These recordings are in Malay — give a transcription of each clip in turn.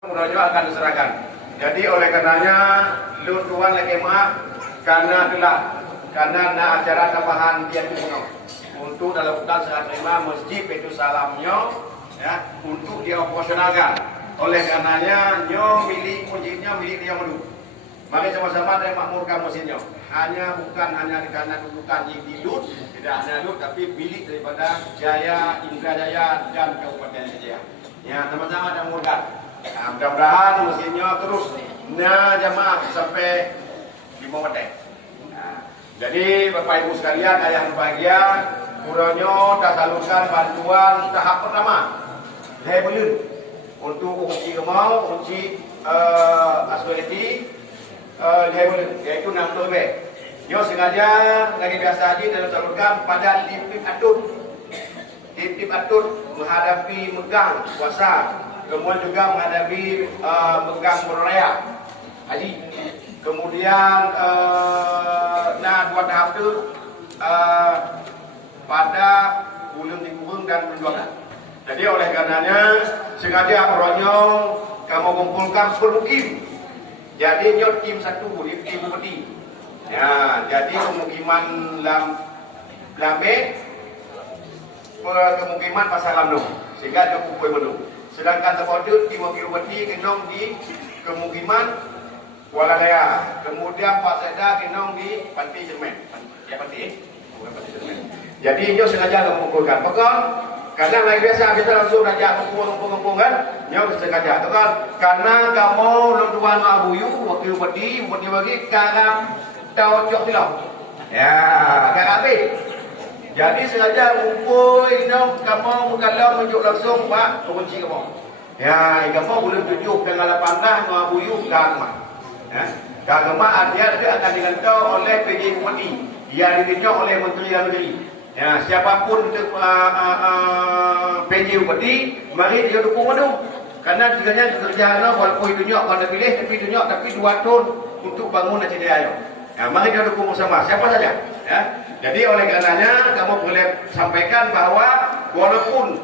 Mudah akan diserahkan. Jadi oleh karenanya lu tuan lagi mak karena nak acara tambahan dia kuno untuk dalam bukan saat terima masjid itu salamnya ya untuk dioperasionalkan. Oleh karenanya nyo milik masjidnya milik dia dulu. Mari sama-sama dari makmurkan mesinnya. Bukan hanya karena kedudukan yang dilut, tidak hanya lut tapi milik daripada Jaya, Indra Jaya dan Kabupaten Jaya. Ya sama-sama dan makmurkan. Nah, mudah-mudahan mesinnya terus jamaah sampai di Mometek. Nah, jadi Bapak Ibu sekalian, ayah bahagia, kuronyo tak salurkan bantuan tahap pertama. Saya belum untuk kunci kemau, kunci asuransi, yaitu 6 lebih. Yo sengaja lagi biasa aja dan salurkan pada tim-tim atur. Tim-tim atur menghadapi megang puasa. Kemudian juga menghadapi megang berraya haji. Kemudian dua tahap itu pada bulan Tinggung dan perjuangan. Jadi oleh karenanya sengaja orangnya kamu kumpulkan permukim. Jadi nyot tim satu di tim bupati. Ya, jadi pemukiman Lambe kemukiman Pasar Lamdung sehingga ada kumpul menu. Sedangkan terpodut di mobil beti kenong di kemukiman Kuala Raya. Kemudian Pak Seda kenong di Panti Jerman. Ya Panti, bukan Panti Jerman. Jadi nyo sengaja mengumpulkan. Pokok kadang lagi biasa kita langsung raja kumpul kan? Nyo sengaja. Pokok karena kamu lutuan abuyu wakil beti bagi karang tau cok silau. Ya, karang habis. Jadi sengaja ngumpul kamu kalau menunjuk langsung Pak kunci kamu. Ya, kamu boleh tunjuk dengan lapanglah ngabuyuk gama. Ya. Gama artinya dia akan dilantau oleh PJ Bupati yang ditunjuk oleh Menteri Dalam Negeri. Ya, siapapun untuk PJ Bupati, mari dia dukung madu. Karena sebenarnya kerjaan walaupun ditunjuk kalau pilih tapi 2 tahun untuk bangun Aceh. Ya, mari dia dukung bersama siapa saja. Ya. Jadi oleh karenanya kamu boleh sampaikan bahwa walaupun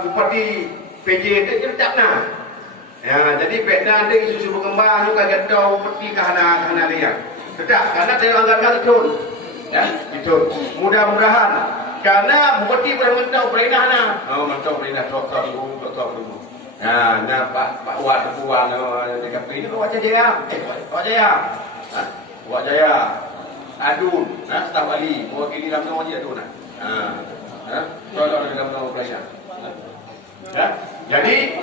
Bupati PJ itu tetap nah. Ya, jadi beda ada isu-isu berkembang juga kita Bupati kahana dia. Tetap karena dia anggarkan itu. Ya, itu. Mudah-mudahan karena Bupati boleh mentau perintah nah. Oh, mentau perintah tok dulu. Nah, Pak Wan Puan dekat ini Wajah Jaya. Wajah Jaya. Adun, staf ahli mewakili dalam nama dia adun. Tolong dalam nama pelayan. Ya, jadi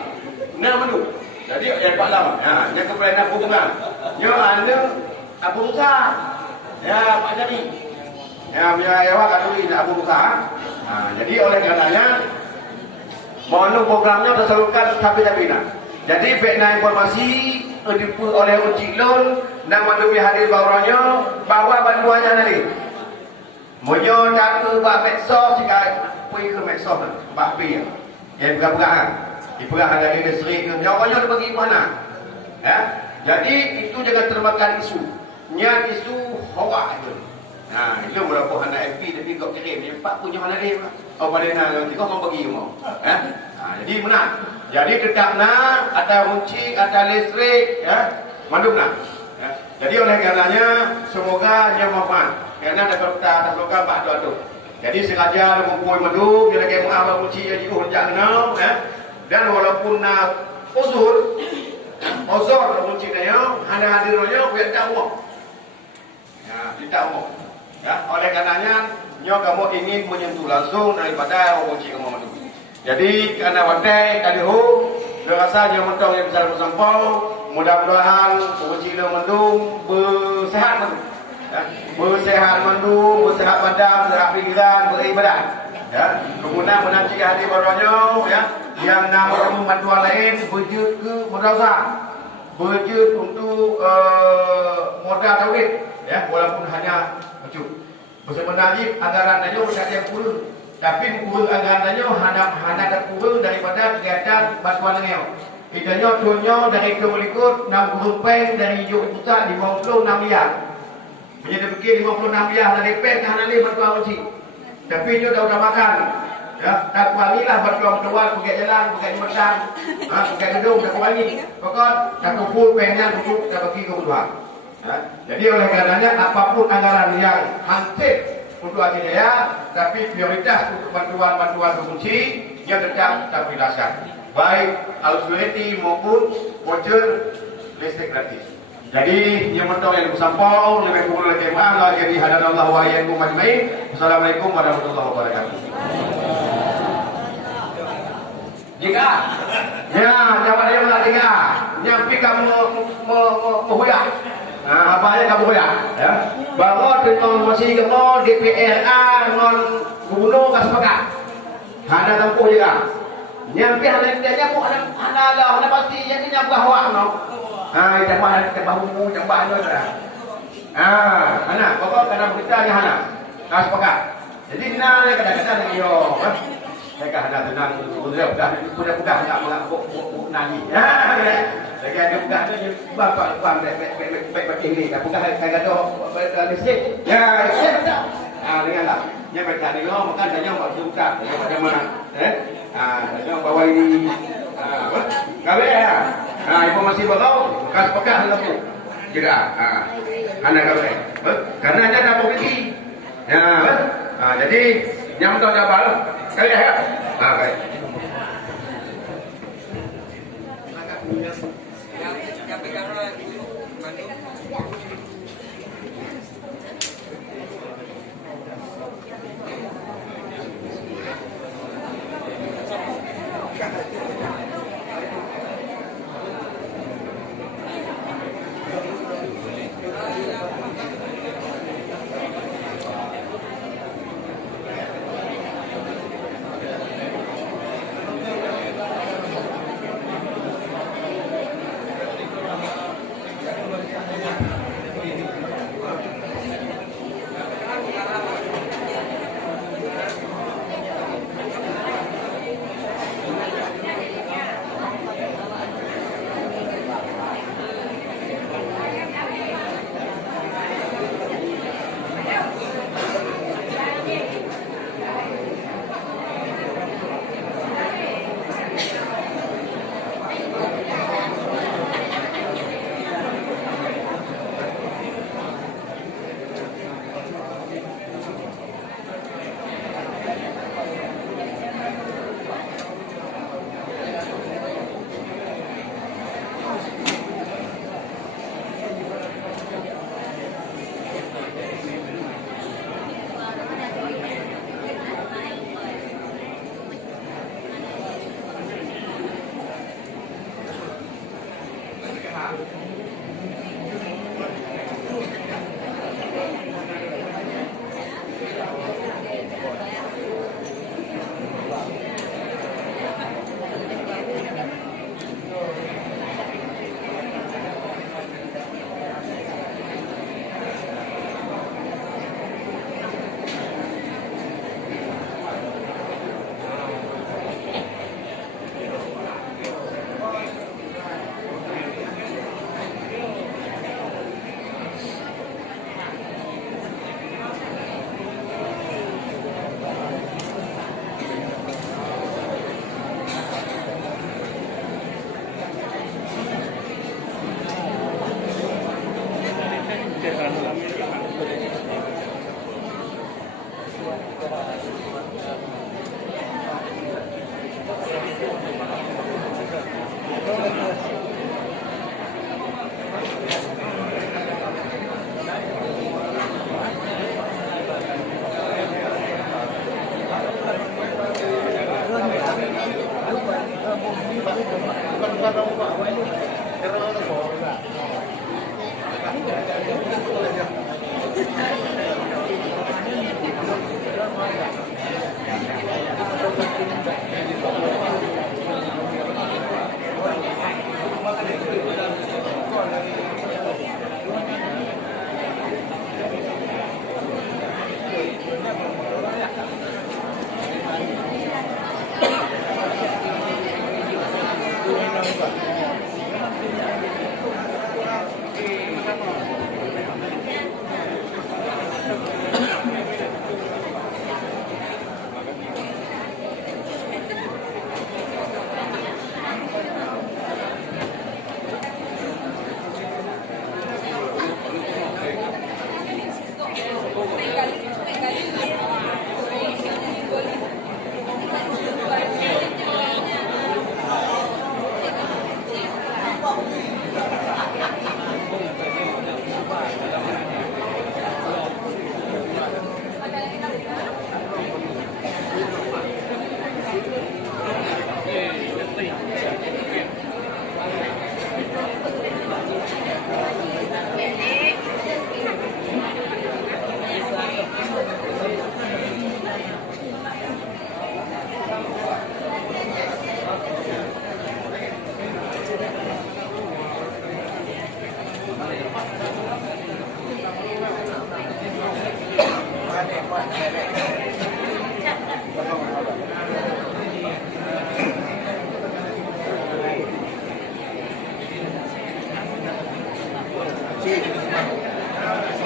menu. Jadi yang Pak Lama, yang kepala hubungan. Yo anda Abu Musa. Ya, Pak Jadi. Ya, biaya kan ini Abu Musa. Jadi oleh karenanya mohon programnya tersalurkan tapi. Jadi pekna informasi oleh Ucik Lon dan mandumi hadir bawahnya bawa bantuannya nanti. Monyo tak ke bak medsos jika pergi ke medsos bak pi yang berang-berang. Di perang dari distrik ke nyawannya bagi mana? Ya. Jadi itu jangan termakan isu. Nya isu hoak itu. Nah, itu berapa anak MP tapi kau kirim ni Pak punya mana dia? Oh pada nanti kau bagi mau. Ya. Jadi menang. Jadi tetap nak ada kunci, ada listrik, ya, mandum nak. Ya. Jadi oleh karenanya semoga dia manfaat. Karena ada lokal Pak Dua tu. Jadi sengaja mengumpul madu, dia lagi mengambil kunci jadi hunjak kenal, ya. Dan walaupun nak uzur kunci dia, ada hadirnya biar tak umum. Ya, tidak umum. Ya, oleh karenanya nyo kamu ingin menyentuh langsung daripada kunci kamu madu. Jadi karena wadai kalihu berasa dia mentong yang besar bersampau, mudah-mudahan uji lo mendung bersehat mendung, ya. Bersehat mendung, bersehat badan, bersehat pikiran, beribadah. Ya, kemudian menanti hari barunya, ya, yang nak bantuan lain berjut ke madrasah, berjut untuk modal tauhid, ya, walaupun hanya berjut. Sebenarnya anggaran aja tidak yang kurang. Tapi kurang anggarannya hanya terkurang daripada kegiatan bantuan lengau. Idanya turunnya dari kemelikut 60 pen dari hijau pusat 56 miliar. Menjadi fikir 56 miliar dari pen ke hana bantuan kunci. Tapi itu dah makan. Ya, tak wangilah berdoa-doa pakai jalan, pakai jembatan, pakai gedung, tak wangi. Pokok tak kumpul pengen duduk tak bagi ke Tuhan. Ya. Jadi oleh karenanya apapun anggaran yang hansip untuk Aceh Jaya, tapi prioritas untuk bantuan-bantuan fungsi yang tetap prioritaskan. Baik auxiliary maupun voucher listrik gratis. Jadi yang mentong yang bersampau lebih kurang oleh tema Allah jadi hadanallahu wa iyyakum ajmain. Assalamualaikum warahmatullahi wabarakatuh. Jika ya jawab dia nak jika nyampi kamu huya. Apa aja kamu huya ya. Bahwa tentang masih kamu DPRA non gubernur kaspakat. Hada tempuh juga. Nyampi halnya pun ada pasti yang ini bahwa no. Bahu jamban tu dah. Hana, pokok kena berita ni hana. Kaspakat. Jadi nak kadang-kadang yo. Mereka hendak tenang, sudah pegang tak mengaku nani. Lagi ada pegang tu bapa baik ini. Tak pegang kata listrik. Ya, betul. Dengarlah. Dia baca ni lo makan tanya mak suka. Dia macam mana? Tanya bawa ini. Gawe ya. Informasi bakau kas pegang lembu. Kira. Anda gawe. Karena ada dapat pergi. Jadi yang tahu jawab. Kali ya. Baik.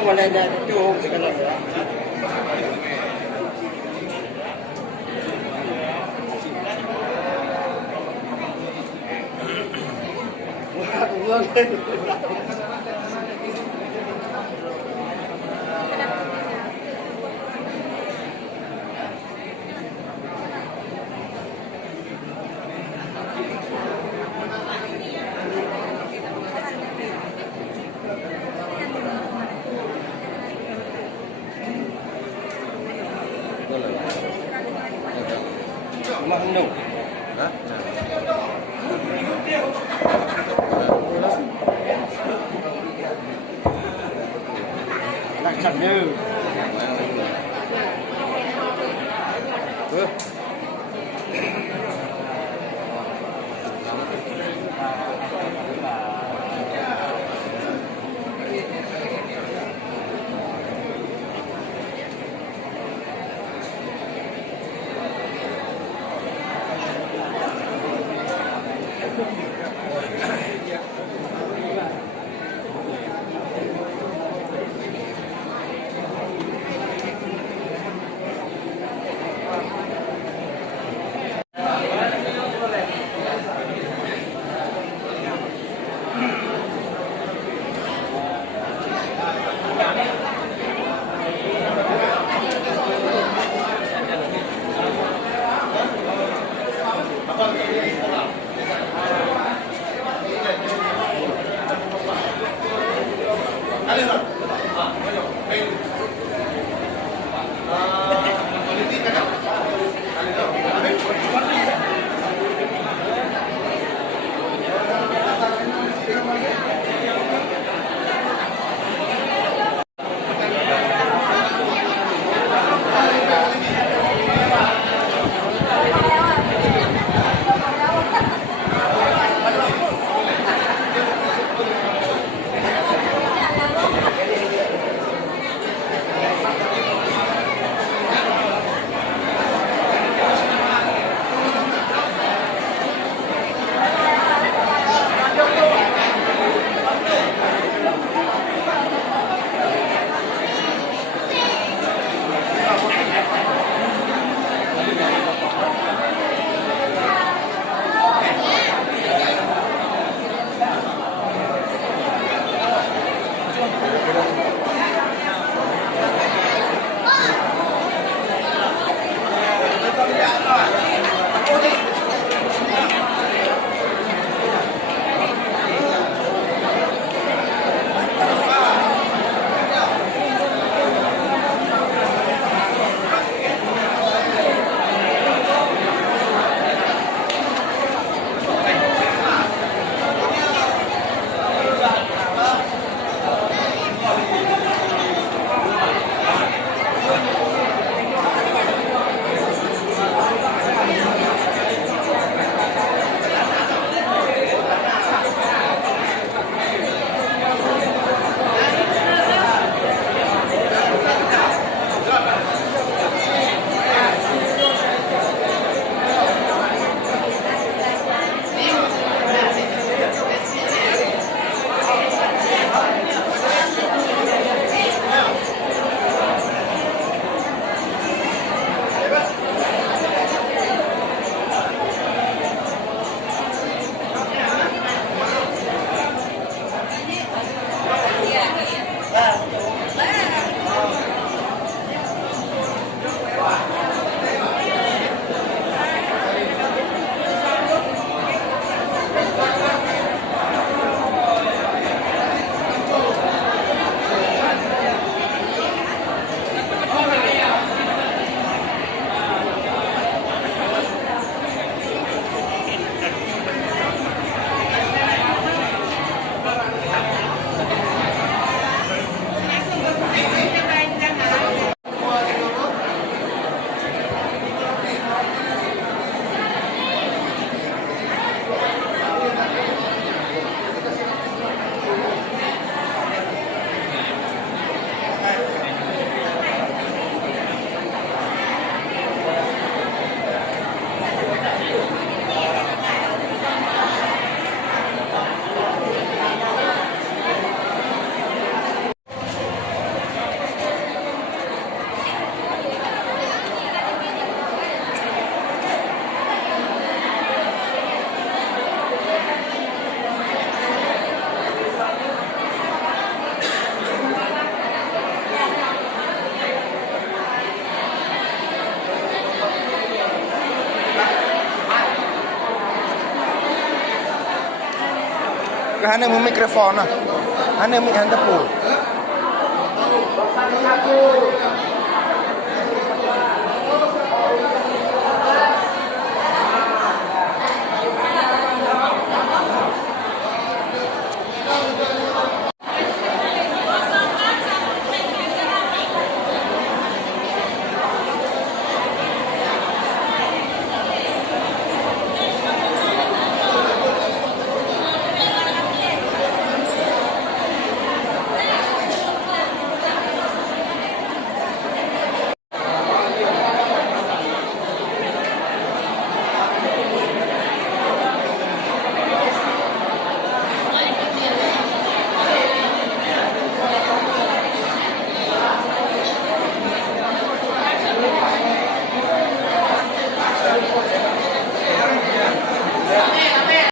mana ada tu segala ya. Ulang lagi. Mah hendung. Hah? Nak sana. Kahana mo mikrofon na. Hana mo handap po. Satu.